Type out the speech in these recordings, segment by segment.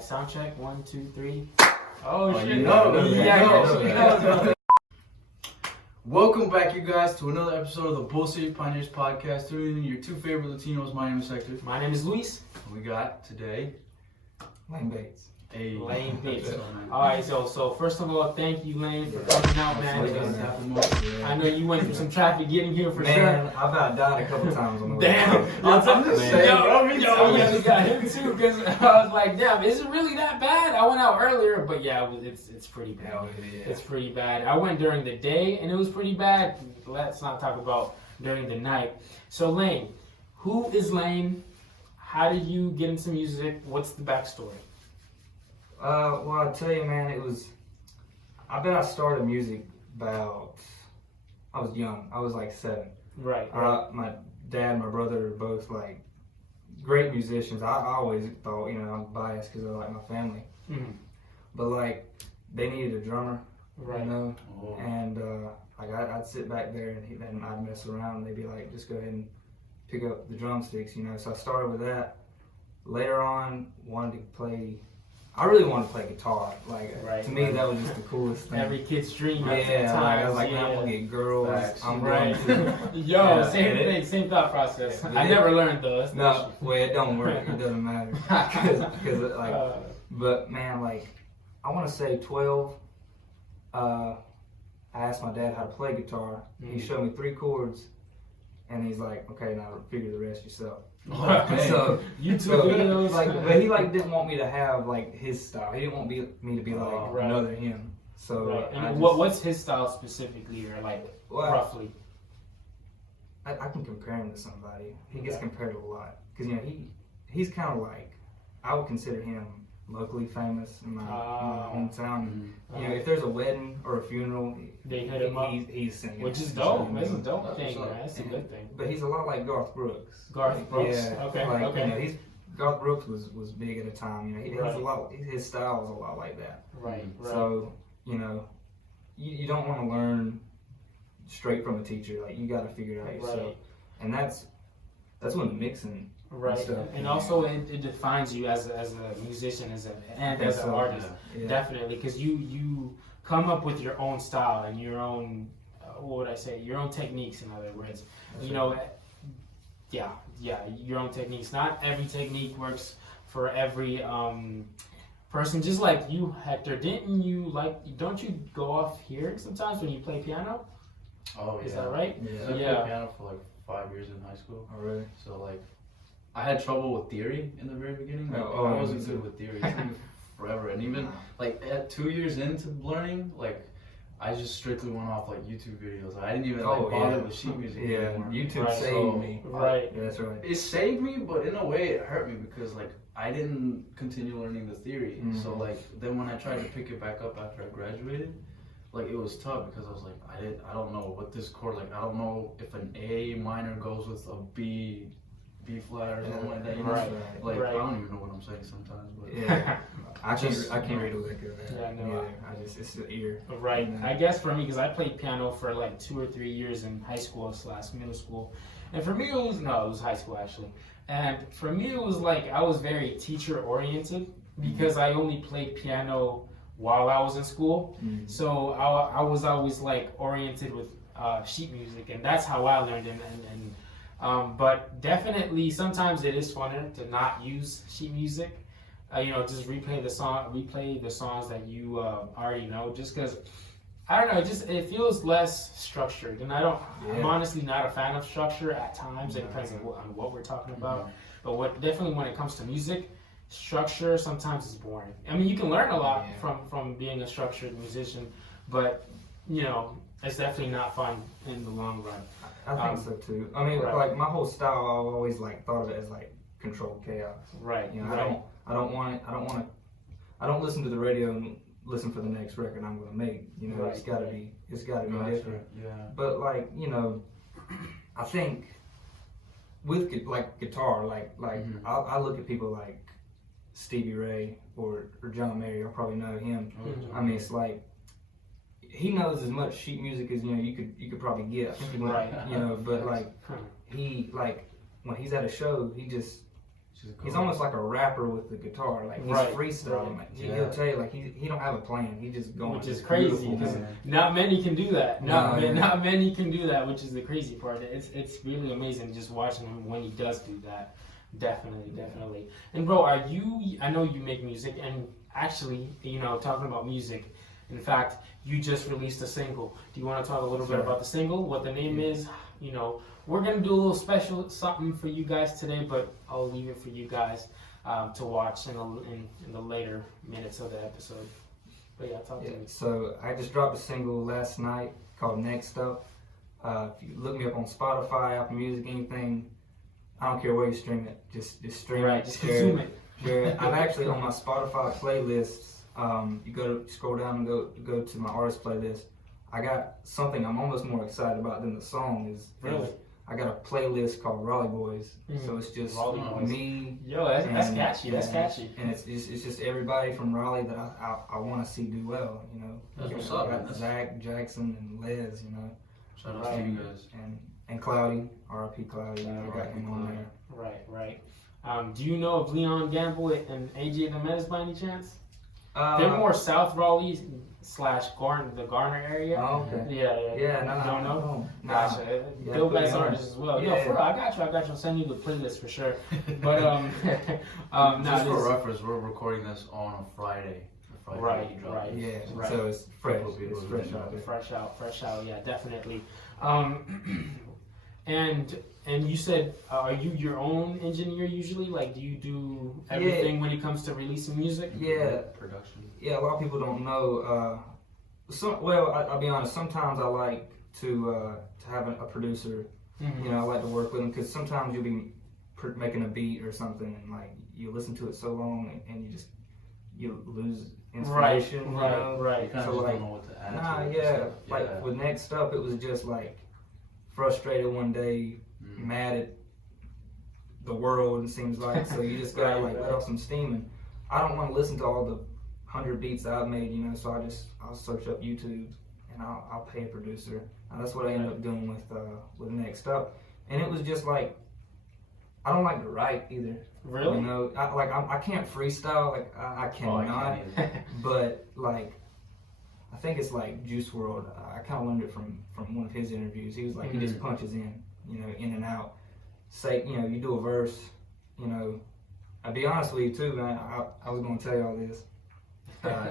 Sound check. 1, 2, 3. Oh shit! You know, Yeah. Welcome back, you guys, to another episode of the Bull City Pioneers podcast. Tuning in your two favorite Latinos. My name is Hector. My name is Luis. And we got today Lane Bates. Lane Bates. Alright, so first of all, thank you, Lane, for coming out, man. I know you went through some traffic getting here for sure. Man, I've about died a couple times on the way. Damn. I'm just saying. Yo, we got him too, because I was like, damn, is it really that bad? I went out earlier, but yeah, it's pretty bad. Hell yeah. It's pretty bad. I went during the day, and it was pretty bad. Let's not talk about during the night. So, Lane, who is Lane? How did you get into music? What's the backstory? Well, I'll tell you, man, I bet I started music I was young. I was like 7. Right. My dad and my brother are both like great musicians. I always thought, I'm biased because I like my family. Mm-hmm. But like, they needed a drummer, Right. And like I'd sit back there and I'd mess around and they'd be like, just go ahead and pick up the drumsticks, So I started with that. Later on, I really wanted to play guitar. Like, to me, that was just the coolest thing. Every kid's dream. Yeah, I was like, I'm gonna get girls. Facts. I'm Right. going to. Yo, same thing, same thought process. I never learned though. That's No, well, it don't work. It doesn't matter. Cause like, but man, like, I want to say 12. I asked my dad how to play guitar. He showed me 3 chords, and he's like, "Okay, now figure the rest yourself." So YouTube videos, but he like didn't want me to have like his style. He didn't want me to be like Right. another him. So right. I And just, what's his style specifically, or like roughly? I can compare him to somebody. He gets Okay. compared a lot because he's kind of like, I would consider him locally famous in my hometown. Mm-hmm. If there's a wedding or a funeral, They hit him up, he's singing, which is dope. That's a That's dope thing, man. That's a good thing. But he's a lot like Garth Brooks. Garth Brooks. Yeah. Okay. Like, Okay. Garth Brooks was big at the time. He has Right. a lot. His style is a lot like that. Right. Right. So you don't want to learn straight from a teacher. Like, you got to figure it out yourself. Right. And that's when the mixing. Right, stuff, and also it defines you as a musician, as an artist, Yeah. definitely, because you come up with your own style and your own, what would I say, your own techniques. In other words, your own techniques. Not every technique works for every person. Just like you, Hector, don't you go off here sometimes when you play piano? Oh, yeah. Is that right? Yeah. I played piano for like 5 years in high school. Oh, really? So like, I had trouble with theory in the very beginning. Like, Oh, I wasn't me good too. with theory. It took me forever. And even like at 2 years into learning, like, I just strictly went off like YouTube videos. I didn't even bother with sheet music anymore. YouTube Right. saved me. Right. Yeah, that's right. It saved me, but in a way it hurt me because like I didn't continue learning the theory. Mhm. So like then when I tried to pick it back up after I graduated, like it was tough because I was like I don't know what this chord, like I don't know if an A minor goes with a B flat or something like that. You know? Right. Like Right. I don't even know what I'm saying sometimes. But Yeah. I can't read a lick of that. Yeah, no, it's the ear. Right. Yeah. I guess for me, because I played piano for like 2 or 3 years in high school / middle school, and for me it was high school actually. And for me it was like I was very teacher oriented because I only played piano while I was in school. Mm-hmm. So I was always like oriented with sheet music, and that's how I learned. But definitely sometimes it is funner to not use sheet music. Just replay the songs that you already know. Just because I don't know, it feels less structured, and I'm honestly not a fan of structure at times. It depends on what we're talking about. But definitely when it comes to music, structure sometimes is boring. I mean, you can learn a lot from being a structured musician, but it's definitely not fun in the long run. I think so too. I mean, like my whole style, I've always like thought of it as like controlled chaos. Right. I don't listen to the radio and listen for the next record I'm gonna make. It's gotta be different. Yeah. But like, I think with like guitar, like I look at people like Stevie Ray or John Mayer. You'll probably know him. I mean, it's like he knows as much sheet music as you could probably get. I think he went, but like he like when he's at a show, he just he's almost like a rapper with the guitar. Like he's freestyling. Like, he'll tell you like he don't have a plan. He just going. Which is crazy because not many can do that. Not many can do that, which is the crazy part. It's really amazing just watching him when he does do that. Definitely. And bro, I know you make music, and actually, talking about music, in fact, you just released a single. Do you want to talk a little bit about the single, what the name is? We're going to do a little special something for you guys today, but I'll leave it for you guys to watch in the later minutes of the episode. But yeah, talk to me. So I just dropped a single last night called Next Up. If you look me up on Spotify, Apple Music, anything, I don't care where you stream it. Just stream it. Just consume it. Share it. I'm actually on my Spotify playlists. You scroll down and go to my artist playlist. I got something I'm almost more excited about than the song is. Really? I got a playlist called Raleigh Boys. So it's just me. Yo, that's catchy. That's catchy. And it's just everybody from Raleigh that I want to see do well. That's what's up, man. Zach, Jackson, and Les. Shout out to you guys. And Cloudy, R.I.P. Cloudy. I got him on there. Right. Do you know of Leon Gamble and AJ the Menace by any chance? They're more South Raleigh / the Garner area. Oh, okay. Yeah. No. Gotcha. Dope ass artists as well. Yo, for real, I got you. I'll send you the playlist for sure. But just for reference, we're recording this on a Friday. Right. Yeah. So it's fresh. It's fresh out. Fresh out. Yeah, definitely. And you said, are you your own engineer usually? Like, do you do everything when it comes to releasing music? Yeah. Production. Yeah, a lot of people don't know. I'll be honest. Sometimes I like to have a producer. Mm-hmm. I like to work with them because sometimes you'll be making a beat or something, and like you listen to it so long, and you lose inspiration. Right. You kind of don't know what to add to it. Like with Next Up, it was just like frustrated one day, mad at the world, it seems like. So you just gotta let off some steam. And I don't want to listen to all the 100 beats that I've made, So I'll search up YouTube and I'll pay a producer. And that's what I ended up doing with Next Up. And it was just like, I don't like to write either. Really? I can't freestyle. Like I cannot. But like, I think it's like Juice WRLD. I kind of learned it from one of his interviews. He was like, he just punches in and out. Say, you do a verse, I'll be honest with you too, man. I was going to tell you all this.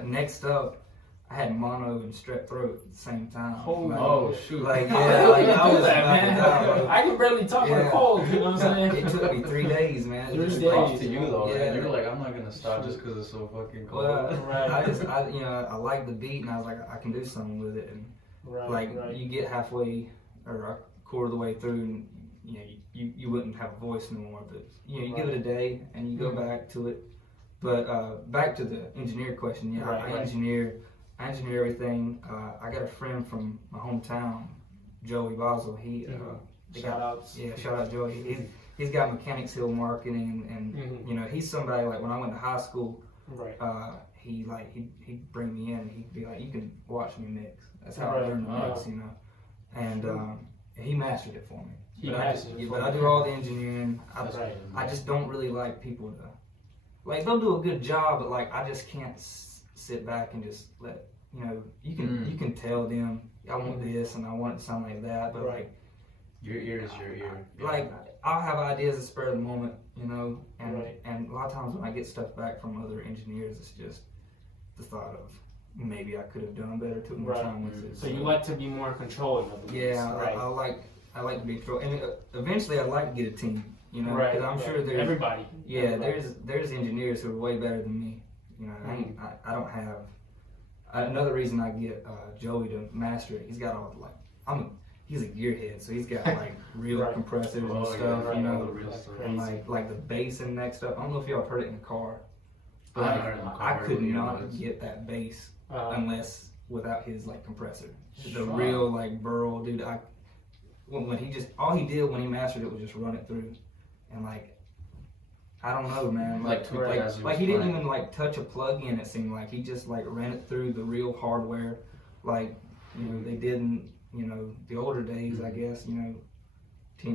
Next Up, I had mono and strep throat at the same time. Oh, shoot. I was man. I can barely talk with a cold, you know what I'm saying? It took me 3 days, man. 3 days. Props to you though. Yeah. You're like, I'm not gonna stop just because it's so fucking cold. Well, I liked the beat, and I was like, I can do something with it. And you get halfway or a quarter of the way through, and you wouldn't have a voice anymore. But you give it a day, and you go back to it. But back to the engineer question. I engineer everything. I got a friend from my hometown, Joey Basel. Shout out. Yeah, shout out Joey. He's got Mechanics Hill Marketing, and he's somebody like when I went to high school. He'd bring me in and he'd be like, you can watch me mix. That's how I learned to mix, And he mastered it for me. But I do all the engineering. I just don't really like people to, like, they'll do a good job, but like I just can't sit back and just let, you can tell them I want this and I want it to sound like that, but like your ear is your ear. Like I'll have ideas at spur of the moment, and a lot of times when I get stuff back from other engineers, it's just the thought of maybe I could have done better, took more time with it. So you like to be more controlling of the beats, I like to be control, and eventually I'd like to get a team, because I'm sure there's everybody. Yeah, there's engineers who are way better than me. I don't have. Another reason I get Joey to master it, he's got all he's a gearhead, so he's got like real compressors and stuff, and like the bass and Next Up. I don't know if y'all have heard it in the car, but I could not get that bass unless without his like compressor. The real like Burl dude. When he just all he did when he mastered it was just run it through, and like I don't know, man. Like he didn't even like touch a plug-in. It seemed like he just like ran it through the real hardware, like they didn't. The older days, I guess, 10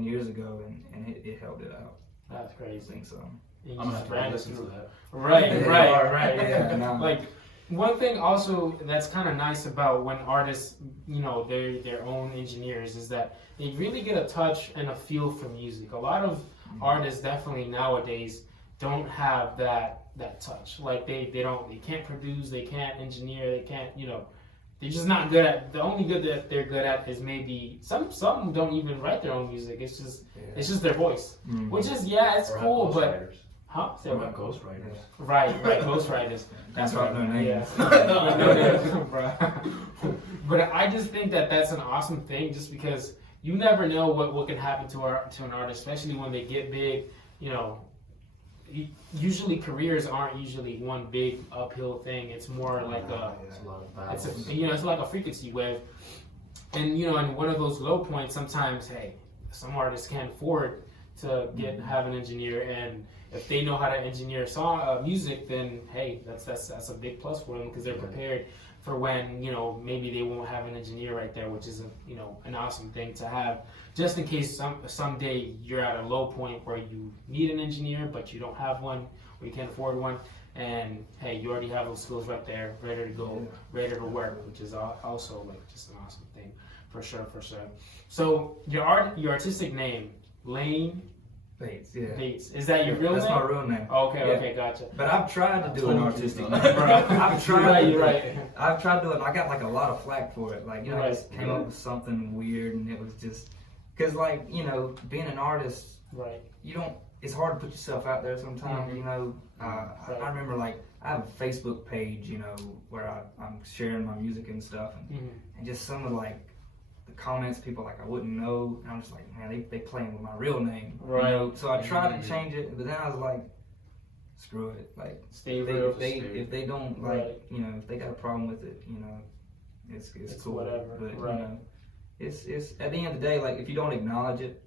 years ago, and it held it out. That's crazy. I think so. and I'm you gonna just have to ran it listen to through. that. Right, Yeah, right. yeah, no. Like one thing also that's kind of nice about when artists, they're their own engineers, is that they really get a touch and a feel for music. A lot of artists definitely nowadays don't have that touch. Like they can't produce, they can't engineer, they can't, they're just not good at. The only good that they're good at is maybe some don't even write their own music. It's just their voice, which is it's Or cool, have but ghostwriters. huh? Say Or what? have ghostwriters. Right, ghostwriters. That's right, no names. But I just think that that's an awesome thing, just because you never know what can happen to an artist, especially when they get big. Usually careers aren't usually one big uphill thing. It's more like It's a lot of battles. it's like a frequency wave, and in one of those low points, sometimes some artists can't afford to have an engineer, and if they know how to engineer music, then that's a big plus for them, because they're prepared for when maybe they won't have an engineer right there, which is an awesome thing to have, just in case someday you're at a low point where you need an engineer but you don't have one, or you can't afford one, and you already have those skills right there, ready to go, ready to work, which is also like just an awesome thing, for sure. So your artistic name, Lane Bates, yeah. Bates. Is that your real name? That's my real name. Okay, gotcha. But I've tried to do an artistic name. I've tried. You're right. I've tried to do it. I got like a lot of flack for it. Like, I just came Right. up with something weird, and it was just because, like, being an artist, Right. It's hard to put yourself out there sometimes. Right. I remember, like, I have a Facebook page, where I'm sharing my music and stuff, and just some of like the comments, people like I wouldn't know, and I'm just like, man, they playing with my real name, Right. So I tried to change it, but then I was like, screw it, like Stay if real. if they don't like, Right. if they got a problem with it, it's cool, whatever. but Right. it's at the end of the day, like if you don't acknowledge it,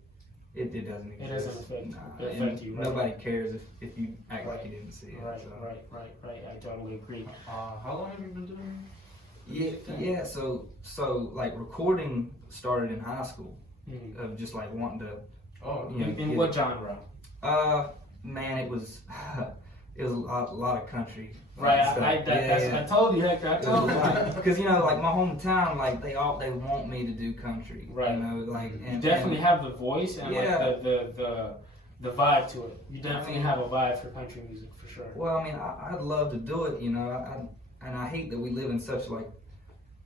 it doesn't exist. It doesn't affect and you. Right. nobody cares if you act like Right. you didn't see it. Right. So. Right. I totally agree. How long have you been doing? Yeah. So like recording started in high school, Mhm. of just like wanting to. Oh, In what genre? Man, it was a lot of country. Right. stuff. I told you, Hector. I told you. Because like my hometown, like they want me to do country. Right. Like You and definitely have the voice and Yeah. like the vibe to it. You definitely have a vibe for country music, for sure. Well, I mean, I'd love to do it. And I hate that we live in such like,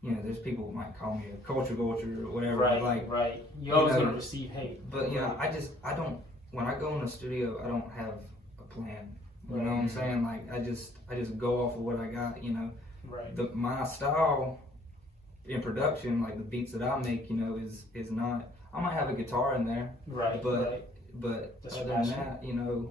there's people who might call me a culture vulture or whatever. Right. Like, You're always you know, gonna receive hate. but I don't. When I go in the studio, I don't have a plan. You know what I'm saying? Like I just go off of what I got. Right. My style in production, like the beats that I make, is not. I might have a guitar in there, Right. but That's other your than passion. that,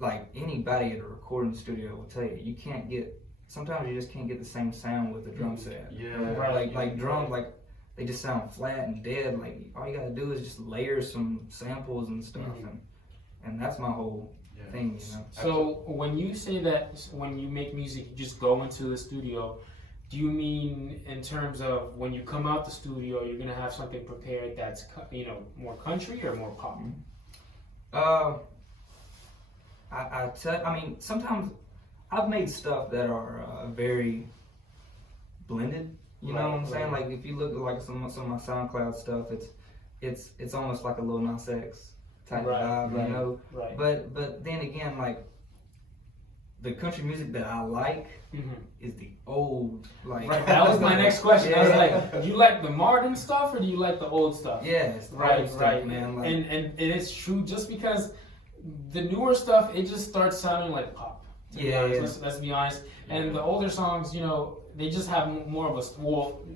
like anybody at a recording studio will tell you, you can't get. Sometimes you just can't get the same sound with the drum set. Yeah. Right. Like drums, like they just sound flat and dead. Like all you gotta do is just layer some samples and stuff, and that's my whole thing. So when you say that, when you make music, you just go into the studio, do you mean in terms of when you come out the studio, you're gonna have something prepared that's more country or more pop? I mean, sometimes I've made stuff that are very blended. You know what I'm saying? Like if you look at like some of my SoundCloud stuff, it's almost like a Lil Nas X type vibe, Right. But then again, like the country music that I like is the old like. Right. That was my next question. I was like, do you like the modern stuff or do you like the old stuff? Yes. Right. Stuff, man. Like, and it's true, just because the newer stuff, it just starts sounding like pop. Let's be honest. And the older songs, they just have more of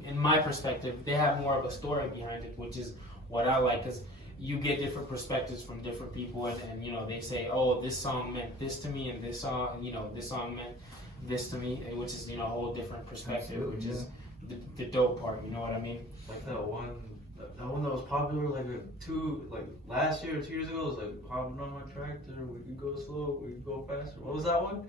in my perspective, they have more of a story behind it, which is what I like, because you get different perspectives from different people, and they say, oh, this song meant this to me, and this song meant this to me, which is a whole different perspective, which is the dope part. You know what I mean? Like that one that was popular last year or 2 years ago, was like hopping on my tractor, we could go slow, we could go faster. What was that one?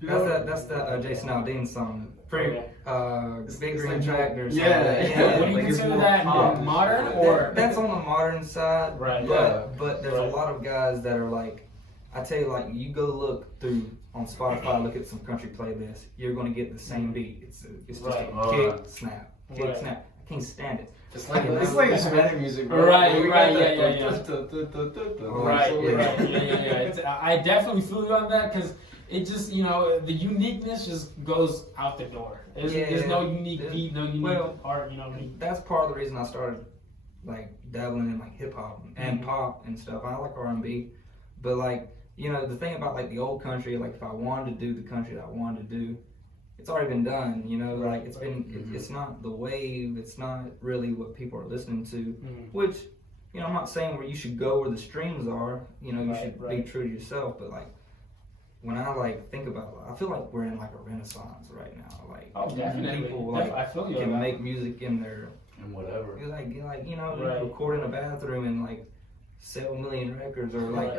That's the Jason Aldean song. Big Green Tractor. Yeah. Would you consider that modern or? That's on the modern side. Right. But there's a lot of guys that are like, I tell you, like, you go look through on Spotify, look at some country playlists, you're gonna get the same beat. It's just Right. a kick, snap, kick, Right. snap. I can't stand it. It's like Hispanic music, bro. Right, We right, got that yeah. Right, yeah. right, yeah. I definitely feel you on that because it just, you know, the uniqueness just goes out the door. There's no unique beat, no unique art, you know what I mean? That's part of the reason I started like dabbling in like hip hop and Mhm. pop and stuff. I like R&B, but like, you know, the thing about like the old country, like if I wanted to do the country that I wanted to do, it's already been done, you know, like it's been, it's not the wave, it's not really what people are listening to, which, you know, I'm not saying where you should go where the streams are, you know, you should be true to yourself, but like, when I like think about it, I feel like we're in like a renaissance right now, like, Definitely. people like I feel you on can that. make music in their, And whatever. like you know, Right. record in a bathroom and like sell 1 million records, or like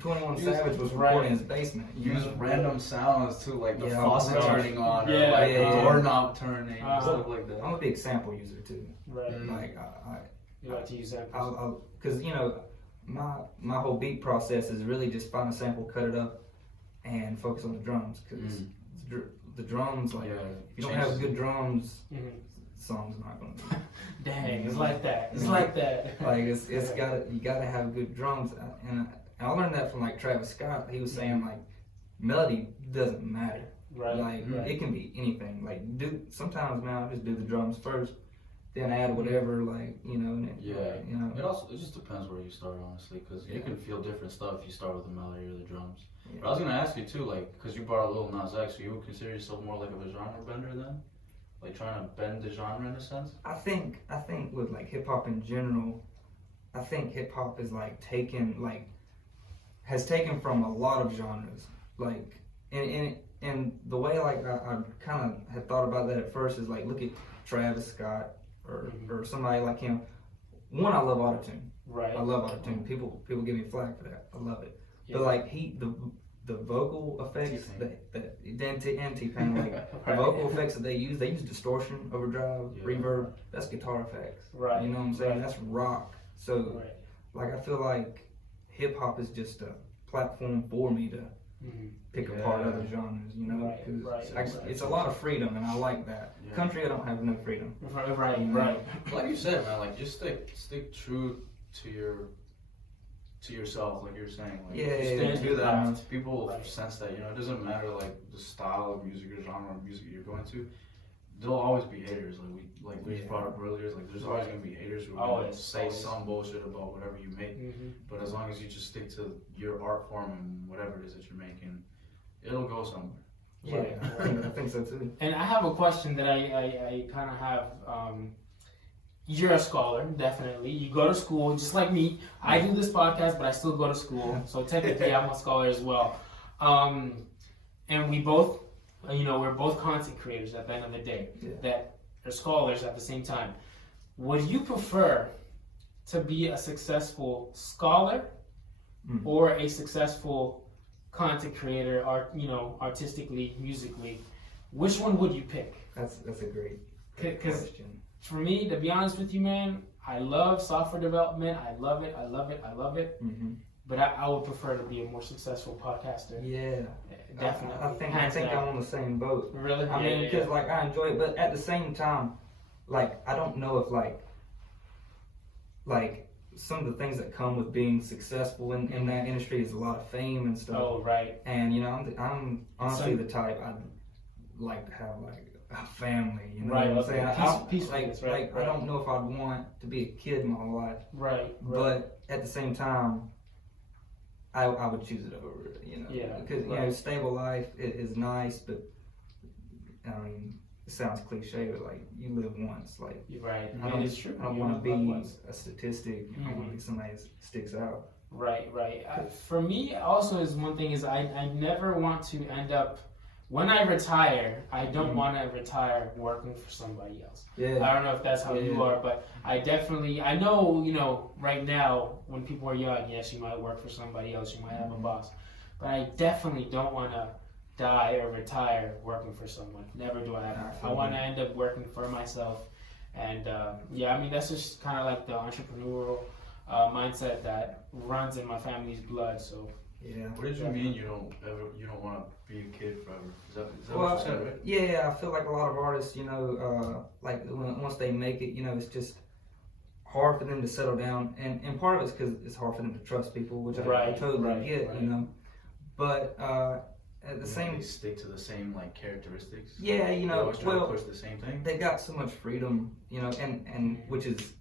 21 Use- Savage was recording in his basement. You Use know? random sounds too, like the Yeah, faucet right. turning on, or Yeah, like yeah, the yeah. doorknob turning, Uh-huh. stuff like that. I'm a big sample user too. Right. Like You like to use samples. because you know, my whole beat process is really just find a sample, cut it up, and focus on the drums. Because the drums, like, Yeah, if you don't have good drums, Mhm. song's not gonna be. Dang, it's like that. It's like that. Like it's you gotta have good drums, and I learned that from like Travis Scott. He was saying like melody doesn't matter. Right. Like it can be anything. Like sometimes, man, I just do the drums first, then add whatever, like, you know. And Yeah. you know. It just depends where you start, honestly, because Yeah. you can feel different stuff if you start with the melody or the drums. Yeah. But I was gonna ask you too, like, because you brought up Lil Nas X, so you would consider yourself more like of a genre bender then, like trying to bend the genre in a sense. I think with like hip hop in general, I think hip hop is like has taken from a lot of genres. Like and the way like I kind of had thought about that at first is like, look at Travis Scott or somebody like him. One, I love autotune. Right. I love autotune. People give me flack for that. I love it. Yeah. But like the vocal effects and T-Pain, like the Right. vocal effects that they use distortion, overdrive, reverb. That's guitar effects. Right. You know what I'm saying? Right. That's rock. So Right. like I feel like hip hop is just a platform for me to pick apart other genres. You know, Right, 'cause right. it's a lot of freedom, and I like that. Yeah. Country, I don't have no freedom. Right. Like you said, man, like just stick true to yourself, like you're saying. Like, Yeah, just yeah, stick to yeah. that. People Right. sense that, you know, it doesn't matter like the style of music or genre of music you're going to. There'll always be haters, like we Yeah. brought up earlier. Like there's always gonna be haters who are gonna Always, say always. some bullshit about whatever you make. But as long as you just stick to your art form and whatever it is that you're making, it'll go somewhere. Yeah, I think so too. And I have a question that I kind of have. You're a scholar, definitely. You go to school, just like me. I do this podcast, but I still go to school. So technically, I'm a scholar as well. And we both, we're both content creators at the end of the day that are scholars at the same time. Would you prefer to be a successful scholar or a successful content creator, artistically, musically? Which one would you pick? That's a great question. For me, to be honest with you, man, I love software development. I love it. Mm-hmm. But I would prefer to be a more successful podcaster. Yeah, Definitely. I think I'm on the same boat. Really? I mean, because like I enjoy it, but at the same time, like I don't know if like some of the things that come with being successful in that industry is a lot of fame and stuff. Oh, right. And I'm honestly the type I'd like to have like a family. You know Right, what I'm saying? peacefulness, right. I don't know if I'd want to be a kid my whole life. Right. But at the same time, I would choose it over, Yeah, because stable life is nice, but I mean, it sounds cliche, but like you live once, like You're right. I don't, It's true. I don't You want to live be once. a statistic. I want to be somebody that sticks out. Right. For me, also is one thing is I never want to end up. When I retire, I don't want to retire working for somebody else. Yeah. I don't know if that's how you are, but I know, right now, when people are young, yes, you might work for somebody else, you might have a boss. But I definitely don't want to die or retire working for someone. Never do I ever. I want to end up working for myself. And that's just kind of like the entrepreneurial mindset that runs in my family's blood. So Yeah. What did you mean you don't want to be a kid forever? Is that Well, what you said, right? Yeah, I feel like a lot of artists, like once they make it, it's just hard for them to settle down, and part of it's because it's hard for them to trust people, which I totally get, But at the same, they stick to the same like characteristics. Yeah, they always try to push the same thing. They got so much freedom, and which is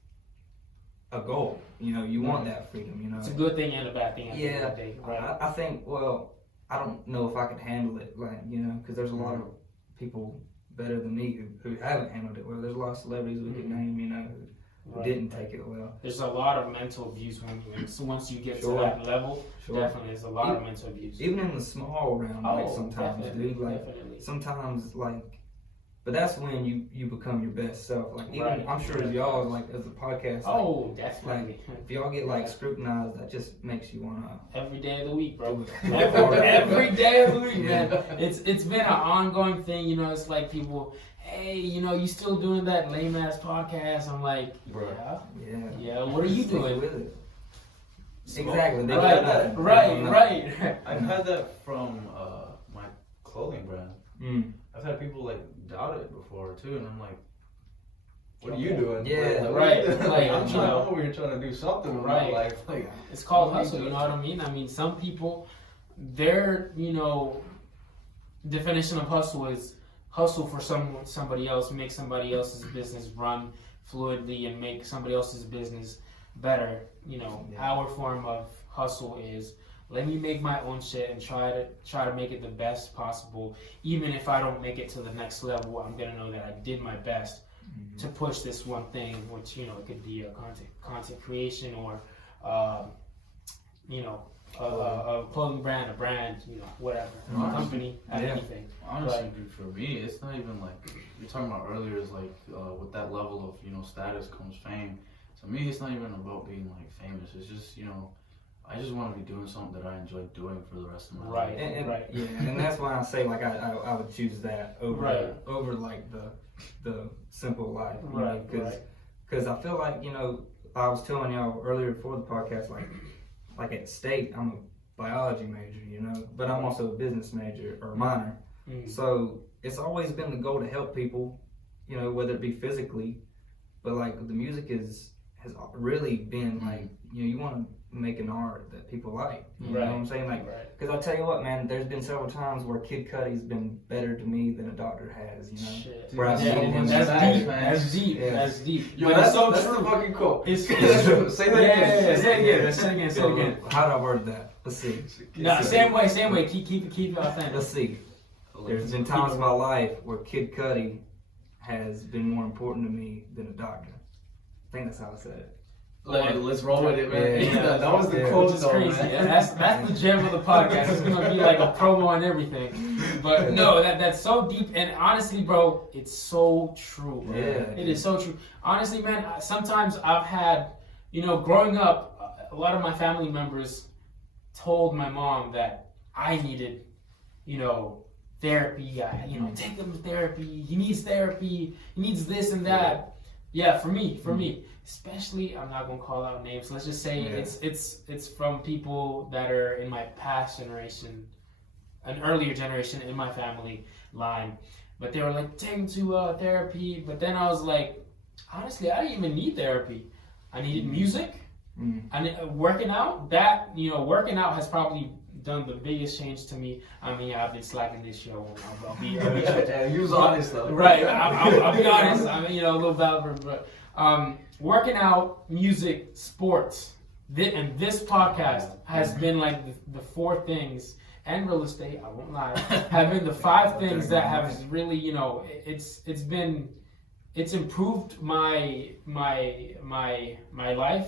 a goal. You want that freedom. It's a good thing and a bad thing. Yeah, the day, right? I think. Well, I don't know if I could handle it, because there's a lot of people better than me who haven't handled it well. There's a lot of celebrities we could name, who didn't take it well. There's a lot of mental abuse once you get to that level. Definitely, there's a lot of mental abuse. Even in the small realm, sometimes, dude. Definitely. Sometimes, but that's when you become your best self. I'm sure as y'all, as a podcast. Definitely. If y'all get scrutinized, that just makes you wanna. Every day of the week, bro. Every day of the week, man. It's been an ongoing thing. It's like people. Hey, you still doing that lame ass podcast? I'm like, yeah. What are you doing with it? Exactly. Right. I've had that from my clothing brand. I've had people doubt it before too, and I'm like, what are you doing? Yeah, I'm over here trying to do something with my life. It's called hustle. You know what I mean? I mean, some people, their definition of hustle is hustle for somebody else, make somebody else's business run fluidly and make somebody else's business better. Our form of hustle is let me make my own shit and try to make it the best possible. Even if I don't make it to the next level, I'm gonna know that I did my best to push this one thing, which it could be a content creation or a clothing brand, a brand, whatever, a company, anything. Honestly, dude, for me, it's not even you're talking about earlier. Is with that level of status comes fame. To me, it's not even about being famous. It's just I just want to be doing something that I enjoy doing for the rest of my life. Yeah, and that's why I say I would choose that over the simple life, because I feel I was telling y'all earlier before the podcast, like at state, I'm a biology major, but I'm also a business major or minor. So it's always been the goal to help people, whether it be physically, but the music has really been you want to make an art that people like. You know what I'm saying? Because I'll tell you what, man, there's been several times where Kid Cudi's been better to me than a doctor has, Shit. Where I've seen him. That's deep. That's deep. Yo, that's so true. Fucking cool. It's true. Say that again. Say it again. How did I word that? Let's see. No, same way. Keep it authentic. Let's see. There's been times in my life where Kid Cudi has been more important to me than a doctor. I think that's how I said it. Let's roll with it, man. Yeah. That was the quote, which is crazy. Man. That's the gem of the podcast. It's gonna be like a promo and everything. But no, that's so deep. And honestly, bro, it's so true. Bro. Yeah, it is so true. Honestly, man, sometimes I've had, growing up, a lot of my family members told my mom that I needed, therapy. Take him to therapy. He needs therapy. He needs this and that. Yeah, for me. Especially, I'm not gonna call out names. Let's just say it's from people that are in my past generation, an earlier generation in my family line. But they were like, take him to therapy. But then I was like, honestly, I didn't even need therapy. I needed music. Working out. Working out has probably done the biggest change to me. I mean, I've been slacking this show. I'll be he was honest though. Right. I'll be honest. I mean, a little bad, but. Working out, music, sports, and this podcast has been the four things, and real estate, I won't lie, have been the five things that have really, it's improved my life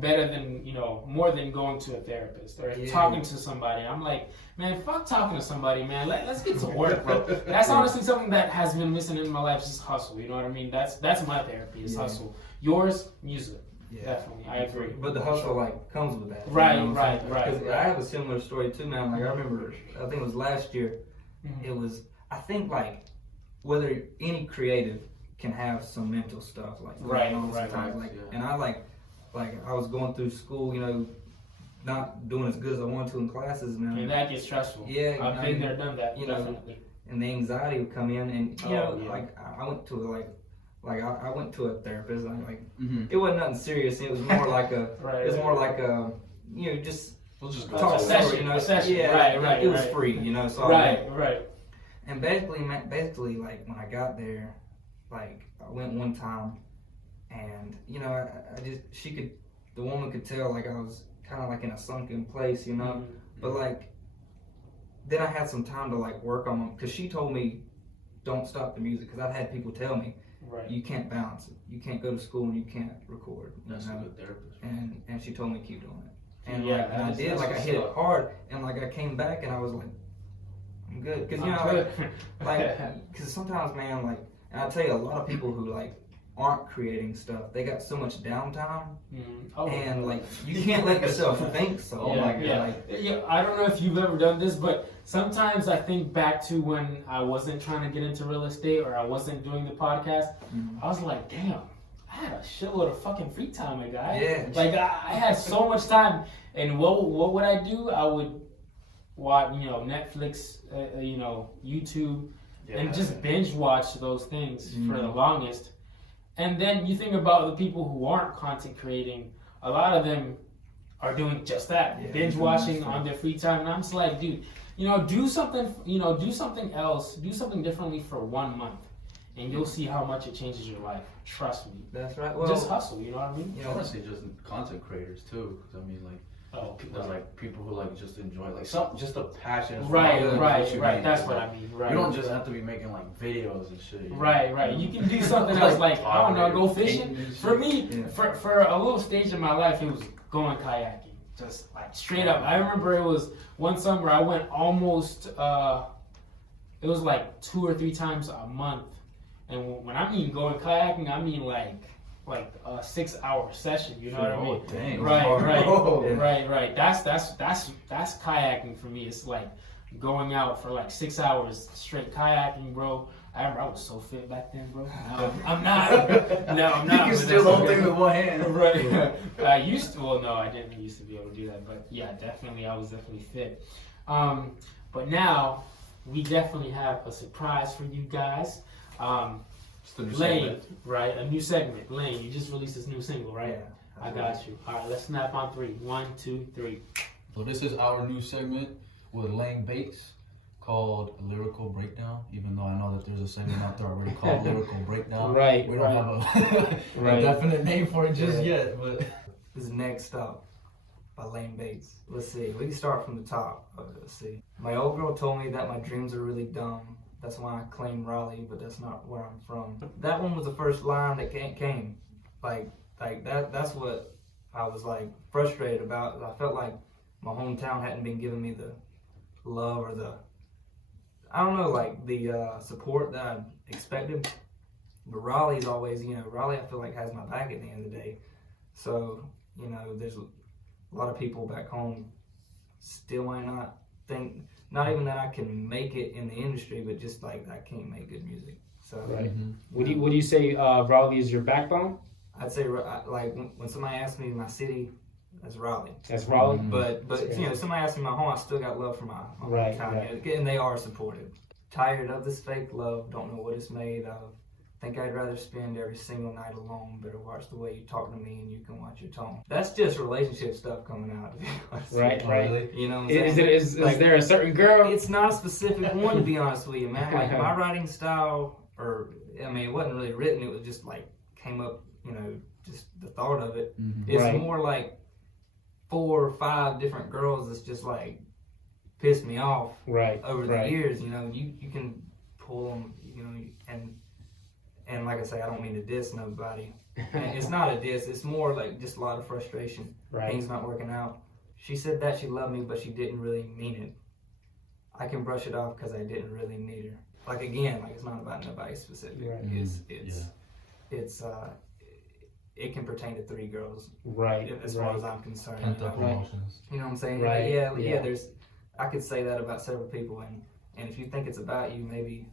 better than, more than going to a therapist or talking to somebody. I'm like, man, fuck talking to somebody, man. Let's get to work, bro. That's honestly something that has been missing in my life, just hustle. You know what I mean? That's my therapy, is hustle. Yours, music. Yeah. Definitely, I agree. But the hustle comes with that. Right. Because I have a similar story too, man. I remember, I think it was last year. It was, I think whether any creative can have some mental stuff sometimes. And I I was going through school, not doing as good as I wanted to in classes, man. And that gets stressful. Yeah, I've been there, done that. You know, Definitely. and the anxiety would come in, and Yeah. like I went to I went to a therapist. Like Mm-hmm. it wasn't nothing serious. It was more like a Right. it was more like a just We'll just go talk to story, session, you know. a session. Yeah, Right, it was right. free, you know. So Right. And basically, like when I got there, like I went one time, and I just the woman could tell like I was kind of like in a sunken place, you know. But like then I had some time to like work on them because she told me don't stop the music because I've had people tell me you can't balance it, you can't go to school and you can't record. That's you a know? good therapist. And she told me keep doing it. And Yeah, like and I did, like I hit it hard, and like I came back and I was like, I'm good, because because sometimes, man, like, and I tell you, a lot of people who like aren't creating stuff, they got so much downtime, and like you can't let yourself think. So, I don't know if you've ever done this, but sometimes I think back to when I wasn't trying to get into real estate or I wasn't doing the podcast. I was like, damn. I had a shitload of fucking free time, guys. Yeah. Like I had so much time, and what would I do? I would watch, Netflix, YouTube, and just binge watch those things for the longest. And then you think about the people who aren't content creating. A lot of them are doing just that, binge watching on their free time. And I'm just like, dude, do something, do something else, do something differently for 1 month. And you'll see how much it changes your life. Trust me. That's right. Well, just hustle, you know what I mean? Honestly, just content creators too. Because I mean, like, there's like people who like just enjoy like just a passion. Right. That's like, what I mean. Right. You don't just have to be making like videos and shit. Right. You can do something else, like I don't know, go fishing. For me, for a little stage in my life, it was going kayaking, just like straight up. I remember it was one summer I went almost. It was like 2 or 3 times a month. And when I mean going kayaking, I mean like a 6-hour session. You know what I mean? Dang. Right. That's kayaking for me. It's like going out for like 6 hours straight kayaking, bro. I remember I was so fit back then, bro. No, I'm not. No, I'm not. You can still hold things with one hand. Right. I used to. Well, no, I didn't used to be able to do that. But yeah, definitely, I was definitely fit. But now we definitely have a surprise for you guys. Lane, right? A new segment. Lane, you just released this new single, right? Yeah. I got you. All right, let's snap on 3. 1, 2, 3. So this is our new segment with Lane Bates called Lyrical Breakdown. Even though I know that there's a segment out there already called Lyrical Breakdown. Right. We don't have a definite name for it just yet, but This is Next Up by Lane Bates. Let's see. We can start from the top. Let's see. My old girl told me that my dreams are really dumb. That's why I claim Raleigh, but that's not where I'm from. That one was the first line that came. Like that's what I was like frustrated about. I felt like my hometown hadn't been giving me the love or the support that I expected. But Raleigh's always, Raleigh I feel like has my back at the end of the day. So, there's a lot of people back home still might not think, not even that I can make it in the industry, but just like I can't make good music. So, right. Would you say Raleigh is your backbone? I'd say like when somebody asks me my city, that's Raleigh. That's Raleigh. But somebody asks me my home, I still got love for my hometown, and they are supportive. Tired of this fake love, don't know what it's made of. Think I'd rather spend every single night alone. Better watch the way you talk to me, and you can watch your tone. That's just relationship stuff coming out. To be honest. Right. You know what I'm saying? Is there a certain girl? It's not a specific one, to be honest with you, man. Like my writing style, it wasn't really written. It was just like came up, just the thought of it. It's more like 4 or 5 different girls that's just like pissed me off over the years. You can pull them, and like I say, I don't mean to diss nobody. And it's not a diss. It's more like just a lot of frustration. Things not working out. She said that she loved me, but she didn't really mean it. I can brush it off because I didn't really need her. Like again, like it's not about nobody specific. It can pertain to 3 girls. As far as I'm concerned. Pent up emotions. You know what I'm saying? I could say that about several people, and if you think it's about you, maybe.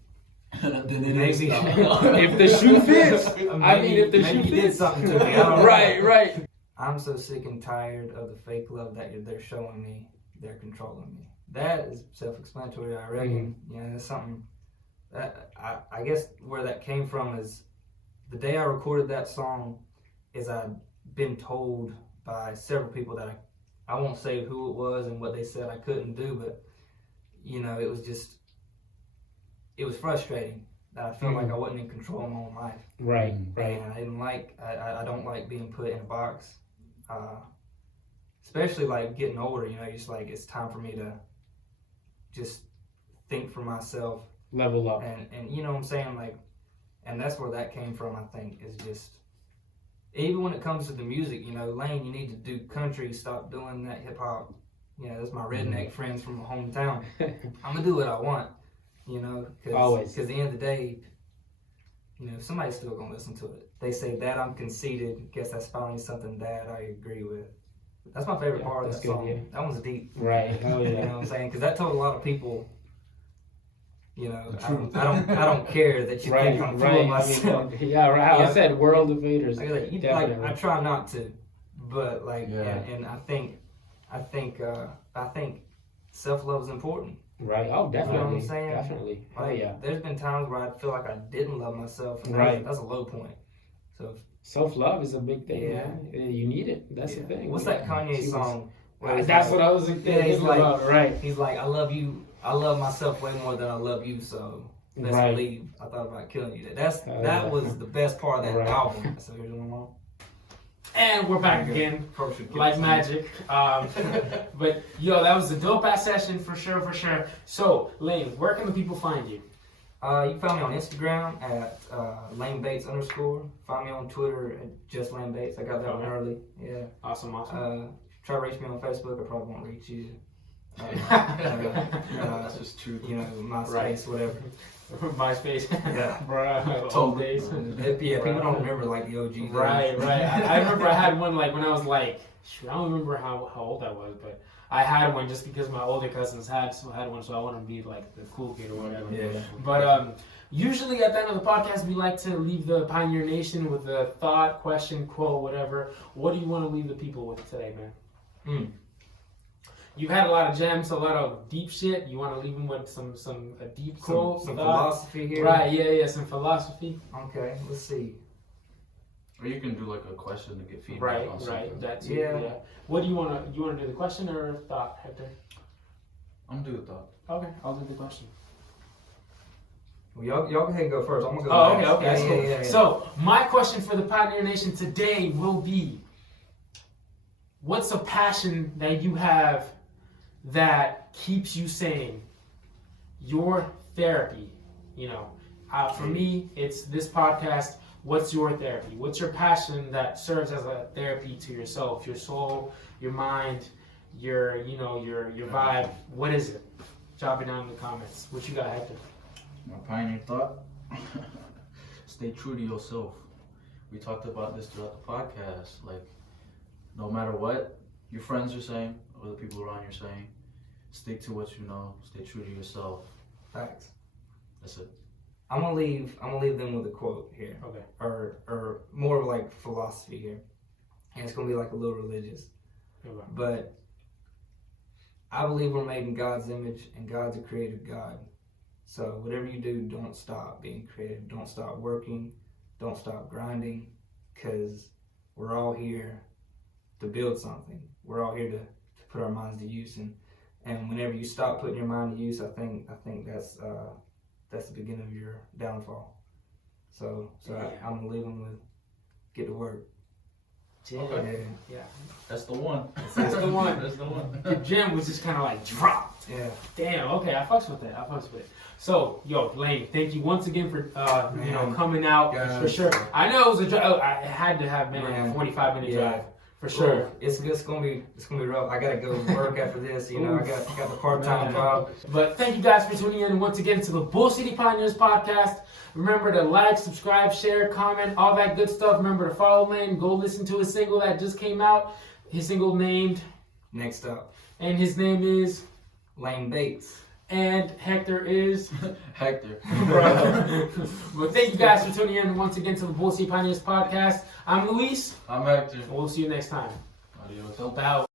Then it is. If the shoe fits. If the shoe you fits. did something to me. I don't know. Right. I'm so sick and tired of the fake love that they're showing me. They're controlling me. That is self-explanatory, I reckon. You know, that's something that I guess where that came from is the day I recorded that song is I'd been told by several people that I won't say who it was and what they said I couldn't do, but you know, it was frustrating that I felt like I wasn't in control of my own life. Right. And I don't like being put in a box. Especially like getting older, you know, just like it's time for me to just think for myself. Level up. And you know what I'm saying? Like, and that's where that came from, I think, is just, even when it comes to the music, you know, Lane, you need to do country, stop doing that hip hop. You know, that's my redneck friends from my hometown. I'm gonna do what I want, you know, Always. Because at the end of the day, you know, somebody's still gonna listen to it. They say that I'm conceited. Guess that's finally something that I agree with. That's my favorite part of that song. Yeah. That one's deep. Right. Oh yeah. You know what I'm saying? Because that told a lot of people, you know, I don't care that you think I'm fooling myself. I mean, yeah, right. I said world of haters. Like, I try not to, but like, Yeah. and I think self-love is important. Right. Oh, definitely. You know what I'm saying? Definitely. Oh Like, yeah. there's been times where I feel like I didn't love myself, and Right. that's a low point. So Self-love is a big thing, Yeah. man. You need it. That's the thing. what's that Kanye song? where he's That's like- what I was thinking he's like- about. Right. He's like, I love you. I love myself way more than I love you. So let's Right. leave. I thought about killing you. That yeah. was the best part of that Right. album. So here's one more. And we're back again. Probably should get Like some. magic. But yo, that was a dope ass session for sure, for sure. So, Lane, where can the people find you? You can find me on Instagram at lanebates_. Find me on Twitter at just lanebates. I got that one early. Yeah. Awesome, awesome. Try to reach me on Facebook. I probably won't reach you. That's just true. You know, MySpace, Right. whatever. MySpace. Yeah. Bruh, old days. Yeah, people don't remember like the OG. Right, right. I remember I had one like when I was like, shoot, I don't remember how old I was, but I had one just because my older cousins had one, so I wanted to be like the cool kid or whatever. Yeah. But usually at the end of the podcast, we like to leave the Pioneer Nation with a thought, question, quote, whatever. What do you want to leave the people with today, man? You've had a lot of gems, a lot of deep shit. You want to leave them with a deep quote, some thought? philosophy here. Right? Yeah, some philosophy. Okay, let's see. Or you can do like a question to get feedback Right, on something. right. That too. Yeah. Yeah. What do you want to? You want to do the question or thought, Hector? I'm gonna do the thought. Okay, I'll do the question. Well, y'all go ahead and go first. I'm gonna go. Oh, last. okay, that's cool. Yeah. So my question for the Pioneer Nation today will be: what's a passion that you have that keeps you sane? Your therapy, you know. For me, it's this podcast. What's your therapy? What's your passion that serves as a therapy to yourself, your soul, your mind, your vibe? What is it? Drop it down in the comments. What you got, Hector? My pioneer thought: stay true to yourself. We talked about this throughout the podcast. Like, no matter what your friends are saying, or the people around you are saying, stick to what you know. Stay true to yourself. Facts. That's it. I'm gonna leave them with a quote here, Okay. or more of like philosophy here, and it's gonna be like a little religious. Okay. But I believe we're made in God's image, and God's a creative God. So whatever you do, don't stop being creative. Don't stop working. Don't stop grinding, because we're all here to build something. We're all here to put our minds to use, and whenever you stop putting your mind to use, I think that's the beginning of your downfall. So I'm gonna leave them with get to work. Okay. Yeah. That's the one. That's the one. That's the one. The gem was just kind of like dropped. Yeah. Damn. Okay, I fucks with that. So, yo, Lane, thank you once again for coming out for sure. I know it was I had to have been a 45-minute drive for sure. It's gonna be rough. I gotta go to work after this. You know, I got the part-time job. But thank you guys for tuning in once again to the Bull City Pioneers podcast. Remember to like, subscribe, share, comment, all that good stuff. Remember to follow Lane. Go listen to his single that just came out. His single named Next up, and his name is Lane Bates. And Hector is Hector. Well, thank you guys for tuning in once again to the Bull City Pioneers podcast. I'm Luis. I'm Hector. We'll see you next time. Adios. Go Bow.